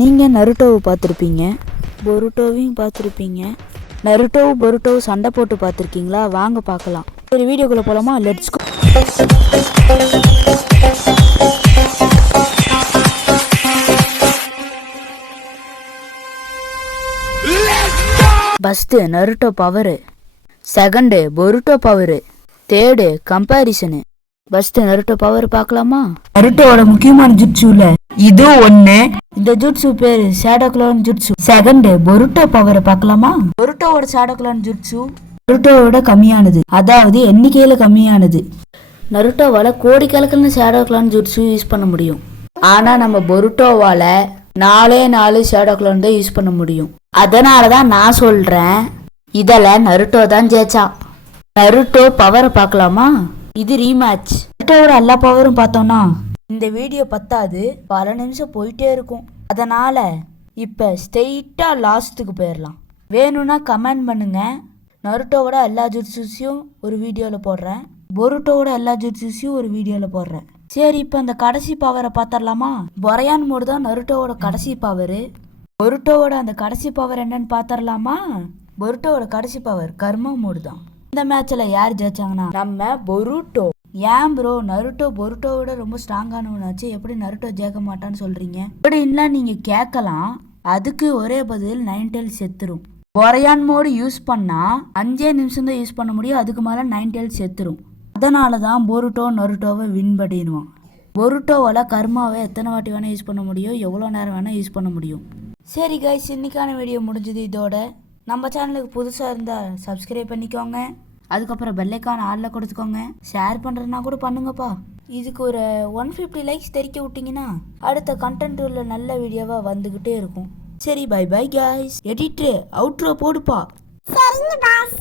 நீங்கள் நருட்டோவை பார்த்துருப்பீங்க, பொருட்டோவையும் பார்த்துருப்பீங்க. நருட்டோவும் பொருட்டோவும் சண்டை போட்டு பார்த்துருக்கீங்களா? வாங்க பார்க்கலாம். சரி, வீடியோக்குள்ளே போகலாமா? Let's go. First Naruto power, second Boruto power, third comparison. First Naruto power பார்க்கலாமா? நருட்டோவோட முக்கியமான ஜுட்சுல இது ஒன்று. இந்த ஜுட்சு பேரு ஷேடோ க்ளோன் ஜுட்சு. செகண்ட் பொருட்டோ பவரை பார்க்கலாமா? பொருட்டோவோட ஷேடோ க்ளோன் ஜுட்சு நருட்டோவோட கம்மியானது, அதாவது எண்ணிக்கையில கம்மியானது. நருட்டோவால கோடிக்கணக்கான ஷேடோ க்ளோன் ஜுட்சு யூஸ் பண்ண முடியும். ஆனா நம்ம பொருட்டோவால 4 ஷேடோ க்ளோன் தான் யூஸ் பண்ண முடியும். அதனாலதான் நான் சொல்றேன், இதில் நருட்டோ தான் ஜெயிச்சான். நருட்டோ பவரை பார்க்கலாமா? இது ரீமேட்ச். நருட்டோவோட எல்லா பவரும் பார்த்தோம்னா இந்த வீடியோ பத்தாது, பல நிமிஷம் போயிட்டே இருக்கும். அதனால இப்ப ஸ்ட்ரெயிட்டா லாஸ்ட்டுக்கு போயிடலாம். வேணும்னா கமெண்ட் பண்ணுங்க. நருட்டோவோட எல்லா ஜுட்சுஸையும் ஒரு வீடியோவில் போடுறேன், பொருட்டோவோட எல்லா ஜுட்சுஸையும் ஒரு வீடியோவில் போடுறேன். சரி, இப்போ அந்த கடைசி பவரை பார்த்துடலாமா? பொரையான் மோடு தான் நருட்டோவோட கடைசி பவரு. பொருட்டோவோட அந்த கடைசி பவர் என்னன்னு பார்த்துடலாமா? பொருட்டோவோட கடைசி பவர் கர்மா மோடு தான். இந்த மேட்ச்ல யார் ஜெயிச்சாங்கன்னா நம்ம பொருட்டோ. ஏன் ப்ரோ, நருட்டோ பொருட்டோவோட ரொம்ப ஸ்ட்ராங்கானவனாச்சு, எப்படி நருட்டோ ஜெயிக்க மாட்டான்னு சொல்றீங்க அப்படின்னா நீங்க கேட்கலாம். அதுக்கு ஒரே பதில், 9 tails செத்துரும். பொரையான் மோடு யூஸ் பண்ணா 5 நிமிஷம் தான் யூஸ் பண்ண முடியும், அதுக்கு மேல 9 tails செத்துரும். அதனால தான் பொருட்டோ நருட்டோவை வின் பண்ணிடுவான். பொருட்டோவால கர்மாவை எத்தனை வாட்டி வேணா யூஸ் பண்ண முடியும், எவ்வளோ நேரம் வேணா யூஸ் பண்ண முடியும். சரி கைஸ், இன்னைக்கான வீடியோ முடிஞ்சது இதோட. நம்ம சேனலுக்கு புதுசாக இருந்தால் சப்ஸ்கிரைப் பண்ணிக்கோங்க, அதுக்கப்புறம் பெல்லைக்கான ஆளில் கொடுத்துக்கோங்க, ஷேர் பண்ணுறதுனா கூட பண்ணுங்கப்பா. இதுக்கு ஒரு 150 லைக்ஸ் தெரிக்க விட்டிங்கன்னா அடுத்த கண்டென்ட் உள்ள நல்ல வீடியோவாக வந்துக்கிட்டே இருக்கும். சரி, bye bye guys. Editor outro போடுப்பா. சரிங்க பாஸ்.